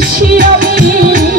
需要你